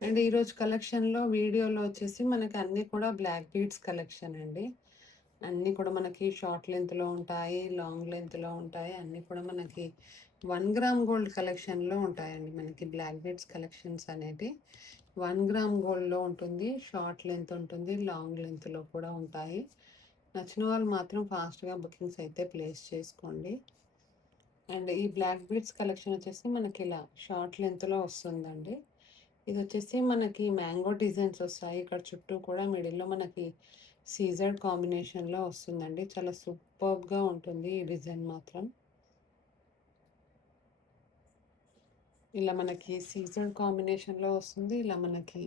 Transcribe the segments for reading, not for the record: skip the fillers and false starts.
And ఈరోజు కలెక్షన్‌లో వీడియోలో వచ్చేసి మనకి అన్నీ కూడా బ్లాక్ బీడ్స్ కలెక్షన్ అండి. అన్నీ కూడా మనకి షార్ట్ లెంత్‌లో ఉంటాయి, లాంగ్ లెంత్‌లో ఉంటాయి. అన్నీ కూడా మనకి 1 గ్రామ్ గోల్డ్ కలెక్షన్‌లో ఉంటాయండి. మనకి బ్లాక్ బీడ్స్ కలెక్షన్స్ అనేటివి 1 గ్రామ్ గోల్డ్‌లో ఉంటుంది. షార్ట్ లెంత్ ఉంటుంది. లాంగ్ లెంత్‌లో కూడా ఉంటాయి. నచ్చిన వాళ్ళు మాత్రం ఫాస్ట్‌గా బుకింగ్స్ అయితే ప్లేస్ చేసుకోండి. అండ్ ఈ బ్లాక్ బీడ్స్ కలెక్షన్ వచ్చేసి మనకి ఇలా షార్ట్ లెంత్‌లో వస్తుందండి. ఇదొచ్చేసి మనకి మ్యాంగో డిజైన్స్ వస్తాయి. ఇక్కడ చుట్టూ కూడా మిడిల్‌లో మనకి సీజర్డ్ కాంబినేషన్‌లో వస్తుందండి. చాలా సూపర్బ్‌గా ఉంటుంది ఈ డిజైన్ మాత్రం. ఇలా మనకి సీజర్డ్ కాంబినేషన్‌లో వస్తుంది. ఇలా మనకి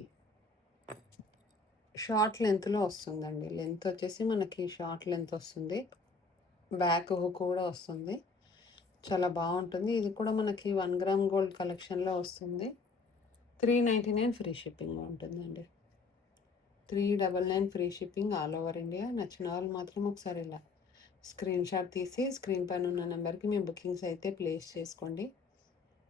షార్ట్ లెంత్‌లో వస్తుందండి. లెంత్ వచ్చేసి మనకి షార్ట్ లెంత్ వస్తుంది. బ్యాక్ హుక్ కూడా వస్తుంది. చాలా బావుంటుంది. ఇది కూడా మనకి 1 గ్రామ్ గోల్డ్ కలెక్షన్‌లో వస్తుంది. 399 ఫ్రీ షిప్పింగ్ ఉంటుందండి. 399 free shipping all over India. నచ్చిన వాళ్ళు మాత్రం ఒకసారి ఇలా స్క్రీన్ షాట్ తీసి స్క్రీన్ పైన ఉన్న నెంబర్కి మీ బుకింగ్స్ అయితే ప్లేస్ చేసుకోండి.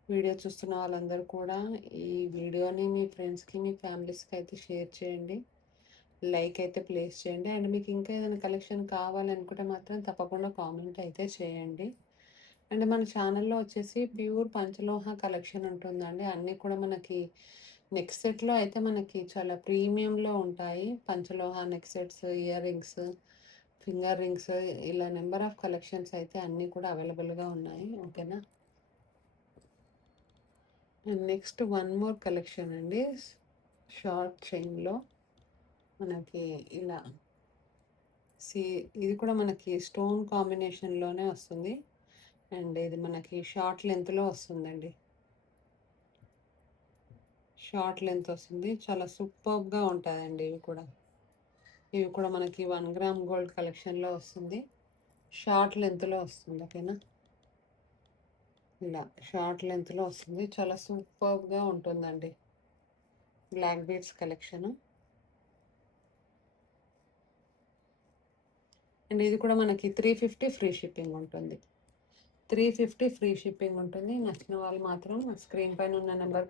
వీడియో చూస్తున్న వాళ్ళందరూ కూడా ఈ వీడియోని మీ ఫ్రెండ్స్కి మీ ఫ్యామిలీస్కి అయితే షేర్ చేయండి. లైక్ అయితే ప్లేస్ చేయండి. అండ్ మీకు ఇంకా ఏదైనా కలెక్షన్ కావాలనుకుంటే మాత్రం తప్పకుండా కామెంట్ అయితే చేయండి. అండ్ మన ఛానల్లో వచ్చేసి ప్యూర్ పంచలోహ కలెక్షన్ ఉంటుందండి. అన్నీ కూడా మనకి నెక్ సెట్‌లో అయితే మనకి చాలా ప్రీమియంలో ఉంటాయి. పంచలోహ neck sets, ear rings, finger rings ఇలా నెంబర్ ఆఫ్ కలెక్షన్స్ అయితే అన్నీ కూడా అవైలబుల్‌గా ఉన్నాయి. ఓకేనా? And next one more collection అండి. షార్ట్ చైన్‌లో మనకి ఇలా సి ఇది కూడా మనకి స్టోన్ కాంబినేషన్‌లోనే వస్తుంది. అండ్ ఇది మనకి షార్ట్ లెంత్‌లో వస్తుందండి. షార్ట్ లెంత్ వస్తుంది. చాలా సూపర్బ్‌గా ఉంటాయండి ఇవి కూడా. ఇవి కూడా మనకి 1 గ్రామ్ గోల్డ్ కలెక్షన్‌లో వస్తుంది. షార్ట్ లెంత్‌లో వస్తుంది. ఓకేనా? ఇలా షార్ట్ లెంత్‌లో వస్తుంది. చాలా సూపర్బ్‌గా ఉంటుందండి. Black beads collection. అండ్ ఇది కూడా మనకి 350 ఫ్రీ షిప్పింగ్ ఉంటుంది. 350 ఫ్రీ షిప్పింగ్ ఉంటుంది. నచ్చిన వాళ్ళు మాత్రం స్క్రీన్ పైన ఉన్న నెంబర్